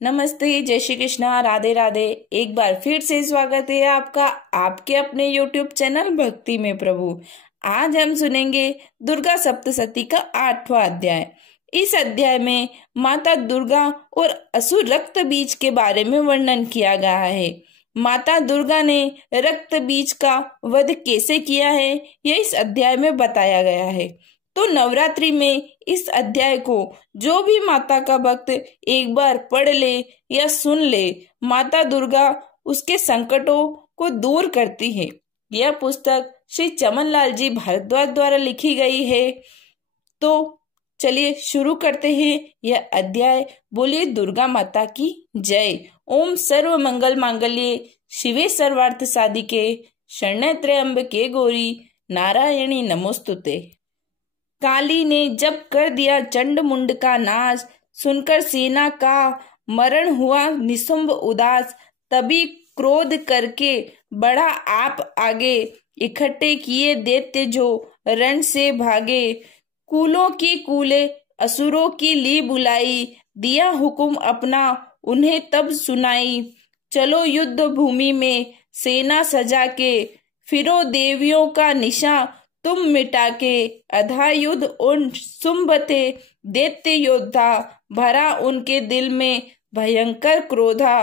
नमस्ते, जय श्री कृष्णा, राधे राधे। एक बार फिर से स्वागत है आपका आपके अपने YouTube चैनल भक्ति में प्रभु। आज हम सुनेंगे दुर्गा सप्तशती का 8वां अध्याय। इस अध्याय में माता दुर्गा और असुर रक्त बीज के बारे में वर्णन किया गया है। माता दुर्गा ने रक्त बीज का वध कैसे किया है, यह इस अध्याय में बताया गया है। तो नवरात्रि में इस अध्याय को जो भी माता का भक्त एक बार पढ़ ले या सुन ले, माता दुर्गा उसके संकटों को दूर करती है। यह पुस्तक श्री चमनलाल जी भारद्वाज द्वारा लिखी गई है। तो चलिए शुरू करते हैं यह अध्याय। बोलिए दुर्गा माता की जय। ओम सर्व मंगल मांगल्ये शिवे सर्वार्थ साधिके शरण्ये त्र्यंबके गौरी नारायणी नमोस्तुते। काली ने जब कर दिया चंड मुंड का नाश, सुनकर सेना का मरण हुआ निशुंभ उदास। तभी क्रोध करके बढ़ा आप आगे, इकट्ठे किए दैत्य जो रण से भागे। कुलों की कूले असुरों की ली बुलाई, दिया हुक्म अपना उन्हें तब सुनाई। चलो युद्ध भूमि में सेना सजा के, फिरो देवियों का निशा तुम मिटा के। अधा युद्ध उन शुंभ थे दैत्य योद्धा, भरा उनके दिल में भयंकर क्रोधा।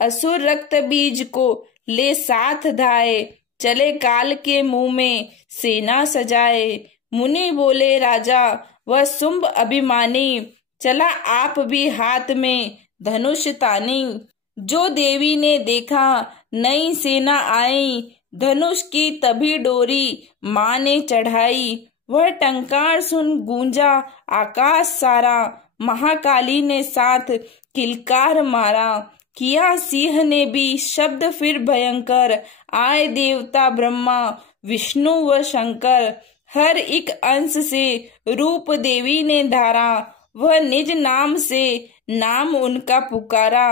असुर रक्त बीज को ले साथ धाए, चले काल के मुंह में सेना सजाए। मुनि बोले राजा वह शुंभ अभिमानी, चला आप भी हाथ में धनुष तानी। जो देवी ने देखा नई सेना आई, धनुष की तभी डोरी माँ ने चढ़ाई। वह टंकार सुन गूंजा आकाश सारा, महाकाली ने साथ किलकार मारा। किया सिंह ने भी शब्द फिर भयंकर, आए देवता ब्रह्मा विष्णु व शंकर। हर एक अंश से रूप देवी ने धारा, वह निज नाम से नाम उनका पुकारा।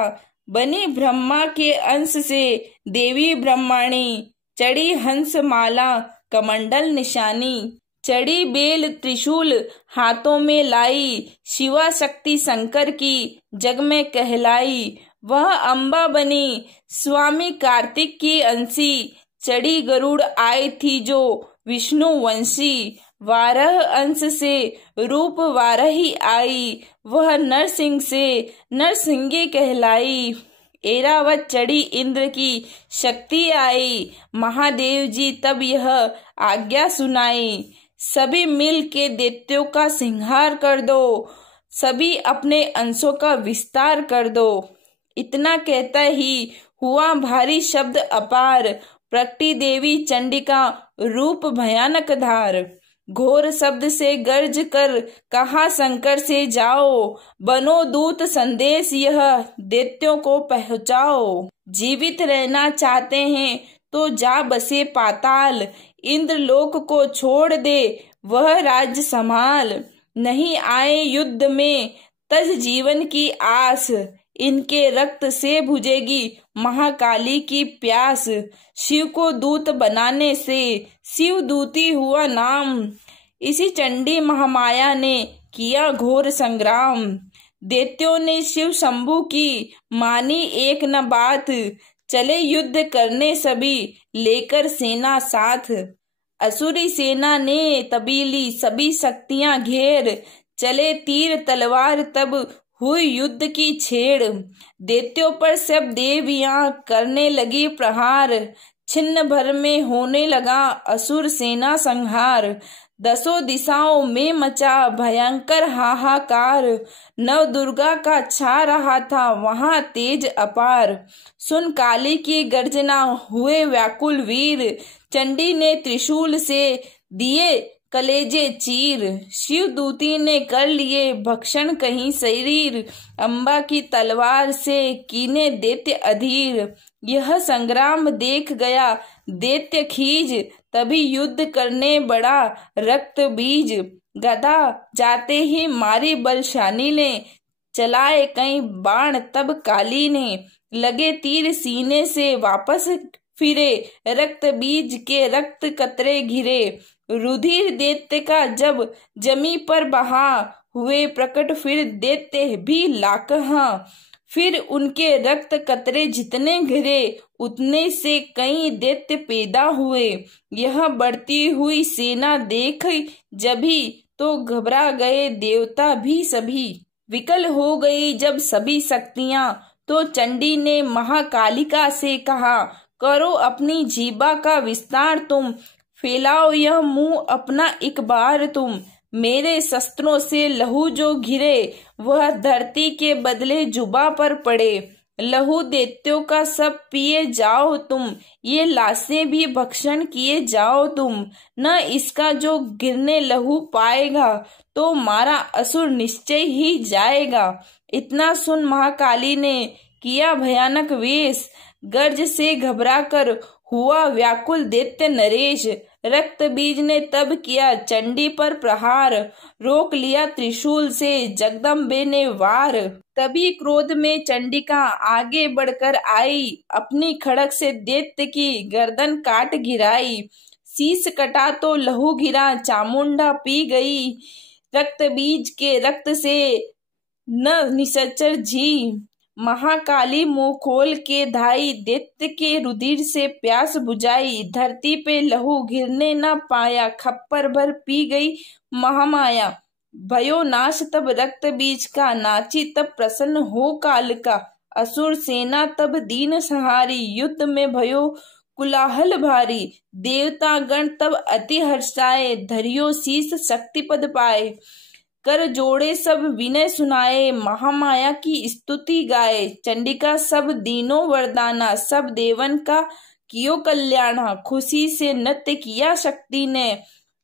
बनी ब्रह्मा के अंश से देवी ब्रह्माणी, चढ़ी हंस माला कमंडल निशानी। चढ़ी बेल त्रिशूल हाथों में लाई, शिवा शक्ति शंकर की जग में कहलाई। वह अम्बा बनी स्वामी कार्तिक की अंशी, चढ़ी गरुड़ आई थी जो विष्णु वंशी। 12 अंश से रूप 12 ही आई, वह नरसिंह से नरसिंह कहलाई। एरावत चढ़ी इंद्र की शक्ति आई, महादेव जी तब यह आज्ञा सुनाई। सभी मिल के दैत्यों का संहार कर दो, सभी अपने अंशों का विस्तार कर दो। इतना कहता ही हुआ भारी शब्द अपार, प्रकटी देवी चंडिका रूप भयानक धार। घोर शब्द से गर्ज कर कहा शंकर से जाओ, बनो दूत संदेश यह दैत्यों को पहुंचाओ। जीवित रहना चाहते हैं तो जा बसे पाताल, इंद्र लोक को छोड़ दे वह राज्य संभाल। नहीं आए युद्ध में तज जीवन की आस, इनके रक्त से बुझेगी महाकाली की प्यास। शिव को दूत बनाने से शिव दूती हुआ नाम, इसी चंडी महामाया ने किया घोर संग्राम। दैत्यों ने शिव शंभु की मानी एक न बात, चले युद्ध करने सभी लेकर सेना साथ। असुरी सेना ने तभी ली सभी शक्तियां घेर, चले तीर तलवार तब हुई युद्ध की छेड़। दैत्यों पर सब देवियां करने लगी प्रहार, छिन्न भर में होने लगा असुर सेना संहार। 10 दिशाओं में मचा भयंकर हाहाकार, नव दुर्गा का छा रहा था वहां तेज अपार। सुन काली की गर्जना हुए व्याकुल वीर, चंडी ने त्रिशूल से दिए कलेजे चीर। शिव दूती ने कर लिए भक्षण कहीं शरीर, अम्बा की तलवार से कीने दैत्य अधीर। यह संग्राम देख गया दैत्य खीज, तभी युद्ध करने बड़ा रक्त बीज। गदा जाते ही मारी बलशानी ने, चलाए कई बाण तब काली ने। लगे तीर सीने से वापस फिरे, रक्त बीज के रक्त कतरे घिरे। रुधिर दैत्य का जब जमी पर बहा, हुए प्रकट फिर दैत्य भी लाकहा। फिर उनके रक्त कतरे जितने गिरे उतने से कई दैत्य पैदा हुए। यह बढ़ती हुई सेना देख जभी तो घबरा गए देवता भी सभी। विकल हो गई जब सभी शक्तियां तो चंडी ने महाकालिका से कहा, करो अपनी जीभा का विस्तार तुम, फैलाओ यह मुंह अपना एक बार तुम। मेरे शस्त्रों से लहू जो घिरे वह धरती के बदले जुबा पर पड़े। लहू दैत्यों का सब पिए जाओ तुम, ये लाशें भी भक्षण किए जाओ तुम। न इसका जो गिरने लहू पाएगा तो मारा असुर निश्चय ही जाएगा। इतना सुन महाकाली ने किया भयानक वेश, गर्ज से घबराकर हुआ व्याकुल दैत्य नरेश। रक्त बीज ने तब किया चंडी पर प्रहार, रोक लिया त्रिशूल से जगदम्बे ने वार। तभी क्रोध में चंडिका आगे बढ़कर आई, अपनी खड़ग से दैत्य की गर्दन काट गिराई। शीश कटा तो लहू गिरा, चामुंडा पी गई, रक्त बीज के रक्त से न निश्चर जी। महाकाली मुंह खोल के धाई, दैत्य के रुधिर से प्यास बुझाई। धरती पे लहू गिरने न पाया, खप्पर भर पी गई महामाया। भयो नाश तब रक्त बीज का, नाची तब प्रसन्न हो काल का। असुर सेना तब दीन सहारी, युद्ध में भयो कुलाहल भारी। देवता गण तब अति हर्षाए, धरियो शीस शक्ति पद पाए। कर जोड़े सब विनय सुनाए, महामाया की स्तुति गाए। चंडिका सब दीनों वरदाना, सब देवन का कियो कल्याणा। खुशी से नृत्य किया शक्ति ने,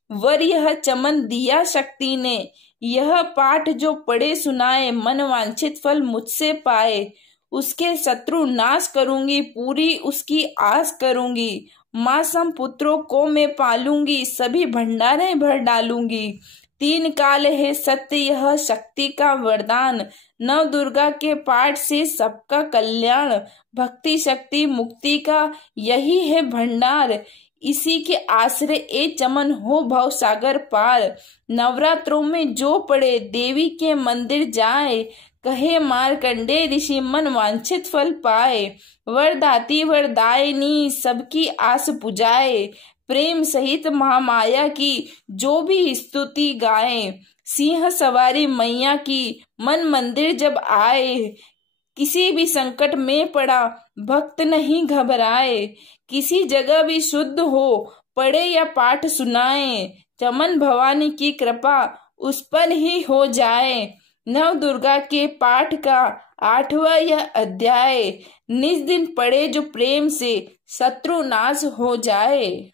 वर यह चमन दिया शक्ति ने। यह पाठ जो पढ़े सुनाए, मन वांछित फल मुझसे पाए। उसके शत्रु नाश करूंगी, पूरी उसकी आस करूंगी। माँ सम पुत्रों को मैं पालूंगी, सभी भंडारे भर डालूंगी। 3 काल है सत्य यह शक्ति का वरदान, नव दुर्गा के पाठ से सबका कल्याण। भक्ति शक्ति मुक्ति का यही है भंडार, इसी के आश्रय ए चमन हो भव सागर पार। नवरात्रों में जो पड़े देवी के मंदिर जाए, कहे मार्कंडे ऋषि मन वांछित फल पाए। वरदाती वरदायिनी सबकी आस पुजाए, प्रेम सहित महामाया की जो भी स्तुति गाए। सिंह सवारी मैया की मन मंदिर जब आए, किसी भी संकट में पड़ा भक्त नहीं घबराए। किसी जगह भी शुद्ध हो पढ़े या पाठ सुनाए, चमन भवानी की कृपा उस पर ही हो जाए। नव दुर्गा के पाठ का 8वां यह अध्याय, निज दिन पढ़े जो प्रेम से शत्रु नाश हो जाए।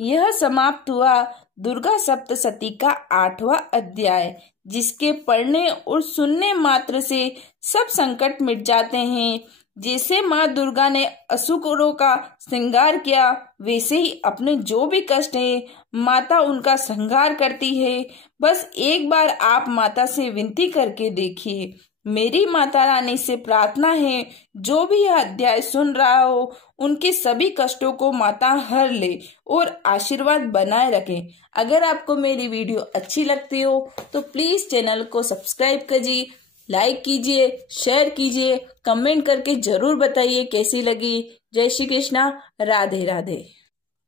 यह समाप्त हुआ दुर्गा सप्तशती का 8वां अध्याय, जिसके पढ़ने और सुनने मात्र से सब संकट मिट जाते हैं। जैसे माँ दुर्गा ने असुरों का श्रृंगार किया, वैसे ही अपने जो भी कष्ट है माता उनका संहार करती है। बस एक बार आप माता से विनती करके देखिए। मेरी माता रानी से प्रार्थना है, जो भी यह अध्याय सुन रहा हो उनके सभी कष्टों को माता हर ले और आशीर्वाद बनाए रखे। अगर आपको मेरी वीडियो अच्छी लगती हो तो प्लीज चैनल को सब्सक्राइब कीजिए, लाइक कीजिए, शेयर कीजिए, कमेंट करके जरूर बताइए कैसी लगी। जय श्री कृष्णा, राधे राधे।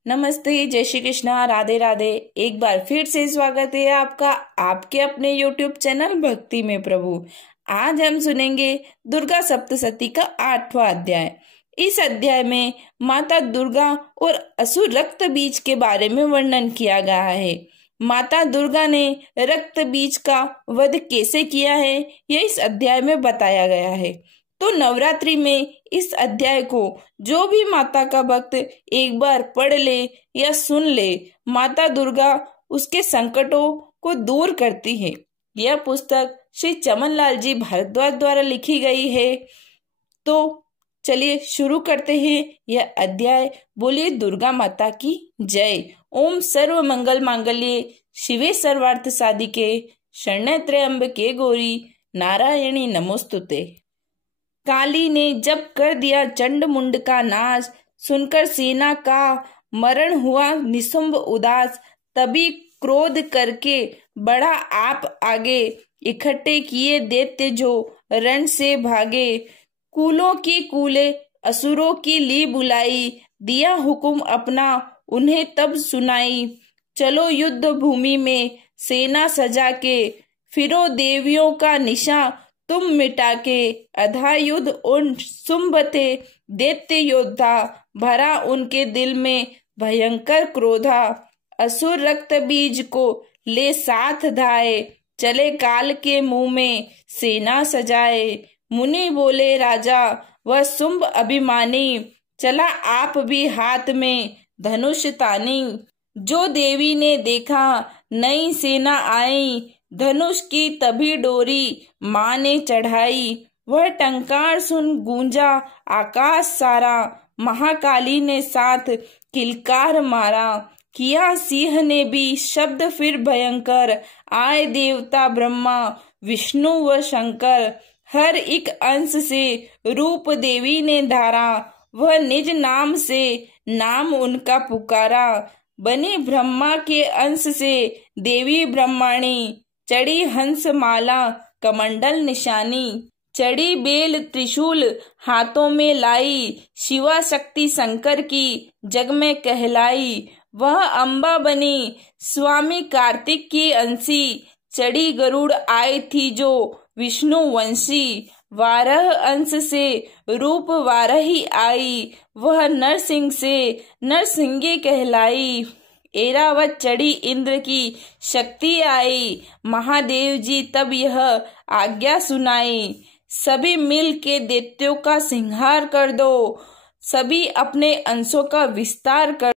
नमस्ते, जय श्री कृष्णा, राधे राधे। एक बार फिर से स्वागत है आपका आपके अपने YouTube चैनल भक्ति में प्रभु। आज हम सुनेंगे दुर्गा सप्तशती का 8वां अध्याय। इस अध्याय में माता दुर्गा और असुर रक्त बीज के बारे में वर्णन किया गया है। माता दुर्गा ने रक्त बीज का वध कैसे किया है यह इस अध्याय में बताया गया है। तो नवरात्रि में इस अध्याय को जो भी माता का भक्त एक बार पढ़ ले या सुन ले, माता दुर्गा उसके संकटों को दूर करती है। यह पुस्तक श्री चमनलाल जी भारद्वाज द्वारा लिखी गई है। तो चलिए शुरू करते हैं यह अध्याय। बोलिए दुर्गा माता की जय। ओम सर्व मंगल मांगल्ये शिवे सर्वार्थ साधिके, शरण्ये त्र्यंबके गौरी नारायणी नमोस्तुते। काली ने जब कर दिया चंड मुंड का नाश, सुनकर सेना का मरण हुआ निशुंभ उदास। तभी क्रोध करके बढ़ा आप आगे, इकट्ठे किए दैत्य जो रण से भागे। कुलों की कूले असुरों की ली बुलाई, दिया हुक्म अपना उन्हें तब सुनाई। चलो युद्ध भूमि में सेना सजा के, फिरो देवियों का निशा तुम मिटा के। अधा युद्ध उन शुंभ थे दैत्य योद्धा, भरा उनके दिल में भयंकर क्रोधा। असुर रक्त बीज को ले साथ धाए, चले काल के मुंह में सेना सजाए। मुनि बोले राजा वह शुंभ अभिमानी, चला आप भी हाथ में धनुष तानी। जो देवी ने देखा नई सेना आई, धनुष की तभी डोरी माँ ने चढ़ाई। वह टंकार सुन गूंजा आकाश सारा, महाकाली ने साथ किलकार मारा। किया सिंह ने भी शब्द फिर भयंकर, आए देवता ब्रह्मा विष्णु व शंकर। हर एक अंश से रूप देवी ने धारा, वह निज नाम से नाम उनका पुकारा। बनी ब्रह्मा के अंश से देवी ब्रह्माणी, चढ़ी हंस माला कमंडल निशानी। चढ़ी बेल त्रिशूल हाथों में लाई, शिवा शक्ति शंकर की जग में कहलाई। वह अम्बा बनी स्वामी कार्तिक की अंशी, चढ़ी गरुड़ आई थी जो विष्णु वंशी। 12 अंश से रूप 12 ही आई, वह नरसिंह से नरसिंगे कहलाई। ऐरावत चढ़ी इंद्र की शक्ति आई, महादेव जी तब यह आज्ञा सुनाई। सभी मिल के दैत्यों का संहार कर दो, सभी अपने अंशों का विस्तार कर